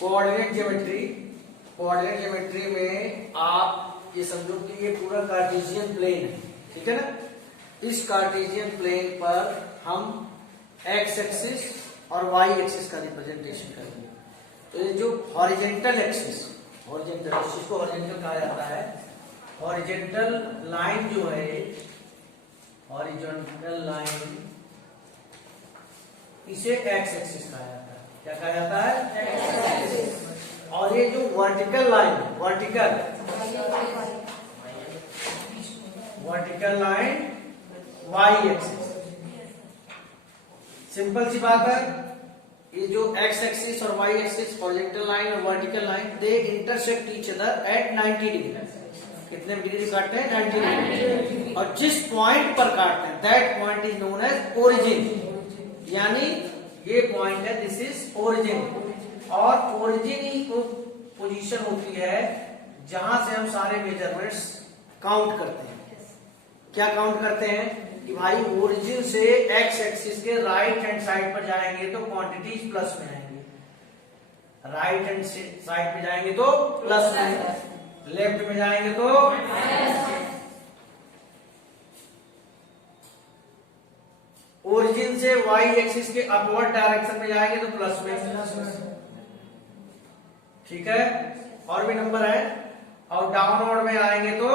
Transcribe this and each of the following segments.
Coordinate geometry में आप ये समझो कि ये पूरा कार्टेशियन प्लेन है, ठीक है ना। इस कार्टेशियन प्लेन पर हम एक्स एक्सिस और वाई एक्सिस का रिप्रेजेंटेशन करेंगे। तो ये जो हॉरिजेंटल एक्सिस, जिसको हॉरिजेंटल कहा जाता है, हॉरिजेंटल लाइन जो है, हॉरिजॉन्टल लाइन, इसे एक्स एक्सिस कहा जाता है। क्या कहा जाता है? X axis. और ये जो vertical line, vertical line Y axis. Simple सी बात है, ये जो एक्स एक्सिस और वाई एक्सिस, हॉरिजॉन्टल लाइन और vertical line, they intersect each other at 90 degree. कितने डिग्री काटते हैं? 90 डिग्री। और जिस पॉइंट पर काटते हैं, that point is known as origin. यानी ये पॉइंट है, दिस इज ओरिजिन। और ओरिजिन ही वो पोजीशन होती है जहां से हम सारे मेजरमेंट्स काउंट करते हैं। क्या काउंट करते हैं? कि भाई ओरिजिन से एक्स एक्सिस के राइट हैंड साइड पर जाएंगे तो क्वांटिटीज प्लस में आएंगे, राइट हैंड साइड पे जाएंगे तो प्लस में, लेफ्ट में जाएंगे तो ओरिजिन से वाई एक्सिस के अपवर्ड डायरेक्शन में जाएंगे तो प्लस में, ठीक है। और भी नंबर है। और डाउनवर्ड में आएंगे तो,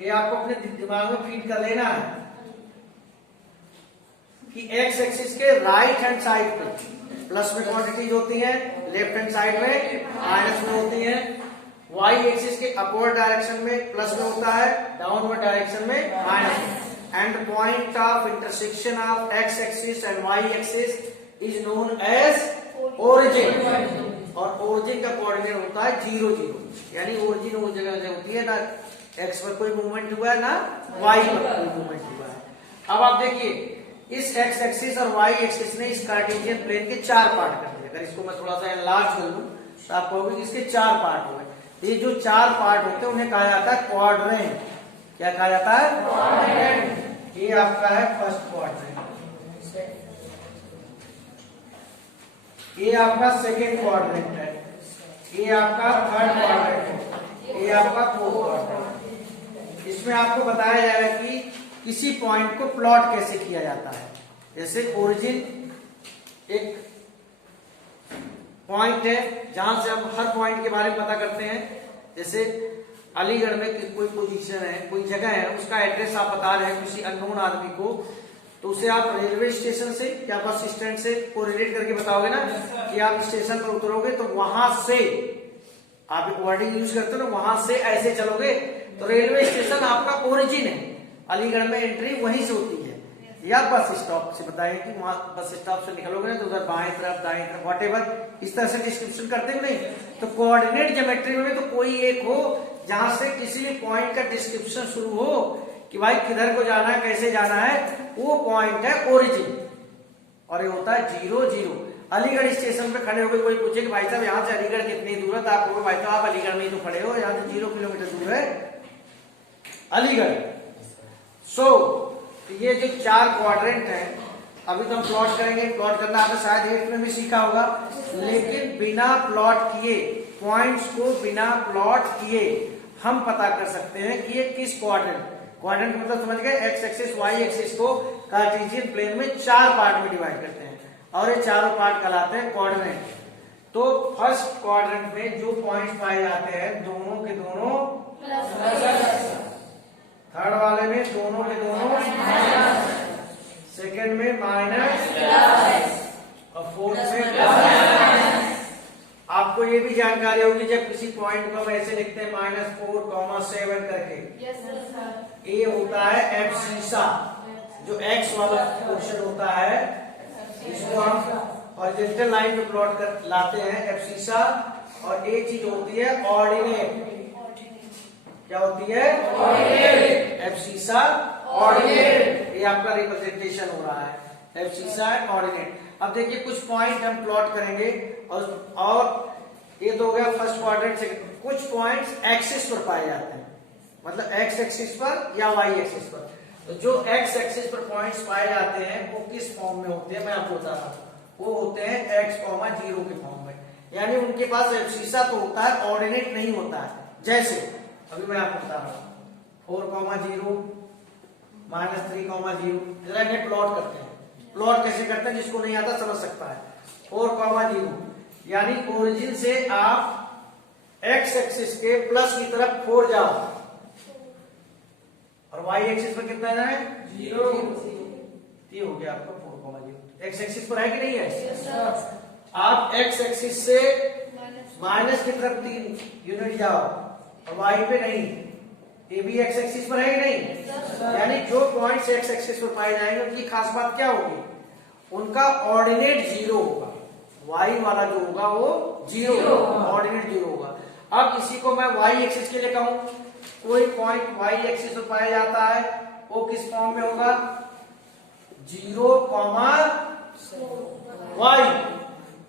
ये आपको अपने दिमाग में फीड कर लेना है कि एक्स एक्सिस के राइट हैंड साइड पे प्लस में क्वांटिटीज होती हैं, लेफ्ट हैंड साइड में माइनस में होती हैं। वाई एक्सिस के अपवर्ड डायरेक्शन में प्लस में होता है, डाउनवर्ड डायरेक्शन में माइनस में। And point of intersection of x axis and y axis is known as origin. और ओरिजिन का कोऑर्डिनेट होता है 0 0। यानी ओरिजिन वो जगह से होती है ना एक्स पर कोई मूवमेंट हुआ है ना वाई पर कोई मूवमेंट हुआ है। अब आप देखिए, इस एक्स एक्सिस और वाई एक्सिस ने इस कार्टेशियन प्लेन के 4 पार्ट कर दिए। अगर इसको मैं थोड़ा सा एनलार्ज कर लूं तो आप कहोगे कि इसके 4 पार्ट हुए। ये जो 4 पार्ट होते हैं उन्हें कहा जाता है क्वाड्रेंट। क्या कहा जाता है? क्वाड्रेंट। ये आपका है फर्स्ट क्वाड्रेंट, ये आपका सेकेंड क्वाड्रेंट है, ये आपका थर्ड क्वाड्रेंट है, ये आपका फोर्थ क्वाड्रेंट। इसमें आपको बताया जाएगा कि किसी पॉइंट को प्लॉट कैसे किया जाता है। जैसे ओरिजिन एक पॉइंट है जहां से हम हर पॉइंट के बारे में पता करते हैं। जैसे अलीगढ़ में कोई पोजीशन है, कोई जगह है, उसका एड्रेस आप बता रहे हैं किसी अननोन आदमी को, तो उसे आप रेलवे स्टेशन से या बस स्टैंड से कोरिलेट करके बताओगे ना कि आप स्टेशन पर उतरोगे तो वहां से, आप वर्डिंग यूज करते हो ना, वहां से ऐसे चलोगे तो रेलवे स्टेशन आपका ओरिजिन है। अलीगढ़ में एंट्री वहीं से होती है। या बस स्टॉप से बताइए कि वहां बस स्टॉप से निकलोगे ना तो उधर बाएं तरफ दाएं तरफ व्हाटएवर, इस तरह से डिस्क्रिप्शन करते हैं नहीं। तो कोऑर्डिनेट ज्योमेट्री में तो कोई एक हो जहां से किसी भी पॉइंट का डिस्क्रिप्शन शुरू हो कि भाई किधर को जाना है, कैसे जाना है, वो पॉइंट है ओरिजिन। और ये होता है 0 0। अलीगढ़ स्टेशन पे खड़े होकर कोई पूछे कि भाई साहब यहाँ से अलीगढ़ कितनी दूर है, तो आप कहोगे भाई साहब आप अलीगढ़ में ही तो खड़े हो, यहाँ से 0 किलोमीटर दूर है अलीगढ़। ये जो 4 क्वाड्रेंट है, अभी तो हम प्लॉट करेंगे। प्लॉट करना आपने शायद 8th में भी सीखा होगा, लेकिन बिना प्लॉट किए, पॉइंट्स को बिना प्लॉट किए हम पता कर सकते हैं कि ये किस क्वाड्रेंट मतलब समझ गए। एक्स एक्सिस वाई एक्सिस को कार्टेशियन प्लेन में 4 पार्ट में डिवाइड करते हैं और ये चारों पार्ट कहलाते हैं क्वाड्रेंट। तो फर्स्ट क्वाड्रेंट में जो पॉइंट्स पाए जाते हैं दोनों के दोनों प्लस, थर्ड वाले में दोनों के दोनों, सेकेंड में माइनस, और फोर्थ में प्लस। आपको ये भी जानकारी होगी जब किसी पॉइंट को हम ऐसे लिखते हैं -4,7 करके, ये होता है एब्सिसा। जो एक्स वाला पोर्शन होता है इसको हम हॉरिजॉन्टल लाइन पे प्लॉट कर लाते हैं, एब्सिसा। और एक चीज होती है ऑर्डिनेट। क्या होती है? ऑर्डिनेट। एब्सिसा ऑर्डिनेट, ये आपका रिप्रेजेंटेशन हो रहा है, एब्सिसा एंड ऑर्डिनेट। अब देखिए कुछ पॉइंट हम प्लॉट करेंगे और ये तो हो गया फर्स्ट क्वाड्रेंट। कुछ पॉइंट्स एक्सिस पर पाए जाते हैं, मतलब एक्स एक्सिस पर या वाई एक्सिस पर। तो जो एक्स एक्सिस पर पॉइंट्स पाए जाते हैं वो किस फॉर्म में होते हैं मैं आपको बता रहा हूँ। वो होते हैं x, 0 के फॉर्म में। यानी उनके पास एब्सिसा तो होता है, ऑर्डिनेट नहीं होता है। जैसे अभी मैं आपको बता रहा हूं 4,0 -3,0। जरा इन्हें प्लॉट करते हैं। प्लॉट कैसे करते हैं, जिसको नहीं आता समझ सकता है। 4,0 यानी ओरिजिन से आप एक्स एक्सिस के प्लस की तरफ 4 जाओ और वाई एक्सिस पर कितना है 0। ये हो गया आपका 4,0। एक्स एक्सिस पर है कि नहीं है? आप एक्स एक्सिस से माइनस की तरफ 3 यूनिट जाओ और वाई पे नहीं। ये भी एक्स एक्सिस पर है कि नहीं? यानी जो पॉइंट्स एक्स एक्सिस पर पाए जाएंगे उनकी खास बात क्या होगी, उनका ऑर्डिनेट 0 होगा। वाई वाला जो होगा वो 0 ऑर्डिनेट 0 होगा। अब इसी को मैं वाई एक्सिस के लिए कहूं, कोई पॉइंट वाई एक्सिस पर पाया जाता है वो किस फॉर्म में होगा 0, वाई,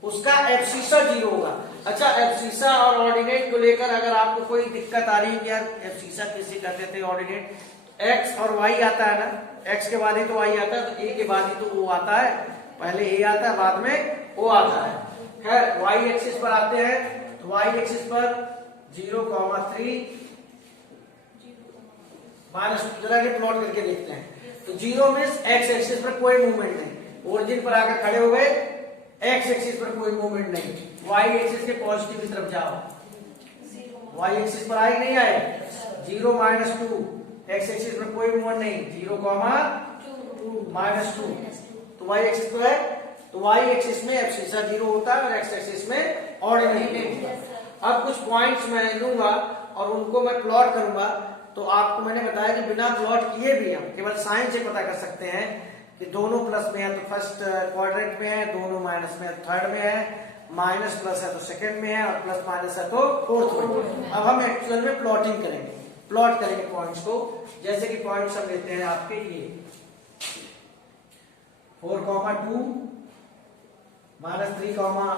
उसका एब्सिसा 0 होगा। अच्छा, एब्सिसा और ऑर्डिनेट को लेकर अगर आपको कोई दिक्कत आ रही है कि यार एब्सिसा कैसे करते थे ऑर्डिनेट, एक्स और वाई आता है ना, एक्स के बाद ही तो वाई आता है, तो ए के बाद ही तो ओ आता है। पहले ए आता है बाद में ओ आता है। खैर वाई एक्सिस पर आते हैं तो वाई एक्सिस पर 0,3 माइनस, जरा के प्लॉट करके देखते हैं। तो 0 मीन्स एक्स एक्सिस पर कोई मूवमेंट नहीं, ओरिजिन पर आकर खड़े हो गए, एक्स एक्सिस पर कोई मूवमेंट नहीं। वाई एक्सिस के पॉजिटिव की तरफ जाओ, वाई एक्सिस पर आए नहीं आए 0 -2, एक्स एक्सिस पर कोई मूवमेंट नहीं 0, -2। तो वाई एक्सिस पर है, तो वाई एक्सिस में एब्सिसा 0 होता है और एक्स एक्सिस में ऑर्डिनेट नहीं होता। अब कुछ पॉइंट्स मैं लूंगा और उनको मैं प्लॉट करूंगा। तो आपको मैंने बताया कि बिना प्लॉट किए भी हम केवल साइन से पता कर सकते हैं कि दोनों प्लस में है तो फर्स्ट क्वाड्रेंट में है, दोनों माइनस में है तो थर्ड में है, माइनस प्लस है तो सेकंड में है और प्लस माइनस है तो फोर्थ में। अब हम एक्चुअल में प्लॉटिंग करेंगे, प्लॉट करेंगे पॉइंट्स को। जैसे कि पॉइंट्स हम लेते हैं आपके ये 4,2 -3,4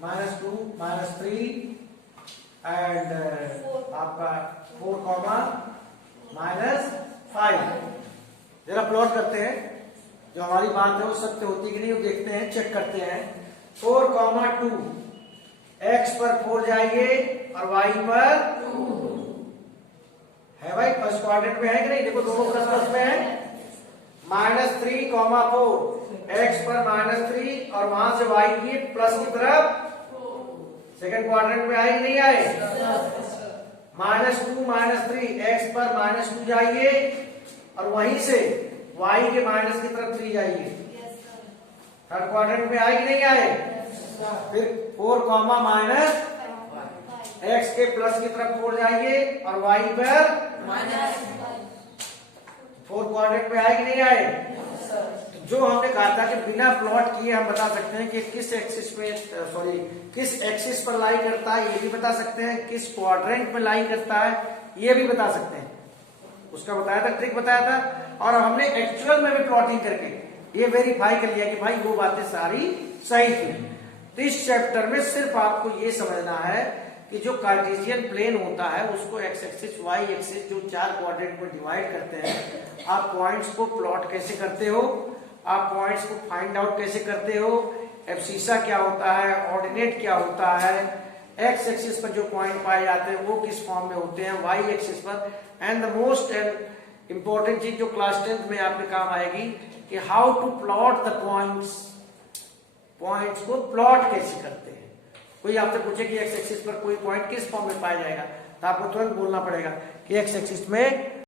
-2 -3 एंड आपका 4, -5। जरा प्लॉट करते हैं, जो हमारी बात है वो सत्य होती कि नहीं वो देखते हैं, चेक करते हैं। 4,2 एक्स पर 4 जाइए और वाई पर 2 है भाई, फर्स्ट क्वाड्रेंट में है कि नहीं? देखो दोनों प्लस प्लस में है। -3,4 एक्स पर -3 और वहां से वाई की प्लस की तरफ सेकंड क्वाड्रेंट में आए कि नहीं आए? -2 -3 एक्स पर -2 जाइए और वहीं से वाई के माइनस की तरफ 3 जाइए, थर्ड क्वाड्रेंट में आए कि नहीं आए? फिर 4, एक्स के प्लस की तरफ 4 जाइए और वाई पर फोर्थ क्वाड्रेंट में आए कि नहीं आए? जो हमने कहा था कि बिना प्लॉट किए हम बता सकते हैं कि किस एक्सिस पे किस एक्सिस पर लाई करता है, ये भी बता सकते हैं, किस क्वाड्रेंट में लाई करता है ये भी बता सकते हैं। उसका बताया था, ट्रिक बताया था, और हमने एक्चुअल में भी प्लॉटिंग करके ये वेरीफाई कर लिया कि भाई वो बातें सारी सही थी। तो इस चैप्टर में सिर्फ आपको ये समझना है कि जो कार्टेशियन प्लेन होता है उसको एक्स एक्सिस वाई एक्सिस जो 4 क्वाड्रेंट में डिवाइड करते हैं, आप पॉइंट्स को प्लॉट कैसे करते हो, आप पॉइंट्स को फाइंड आउट कैसे करते हो, एब्सिसा क्या होता है, ऑर्डिनेट क्या होता है, एक्स एक्सिस पर जो पॉइंट पाए जाते हैं वो किस फॉर्म में होते हैं, वाई एक्सिस पर, एंड द मोस्ट इंपॉर्टेंट चीज जो क्लास 10th में आपके काम आएगी कि how to plot the points, points को प्लॉट कैसे करते हैं। कोई आपसे पूछे कि एक्स एक्सिस पर कोई पॉइंट किस फॉर्म में पाया जाएगा तो आपको तुरंत बोलना पड़ेगा कि एक्स एक्सिस में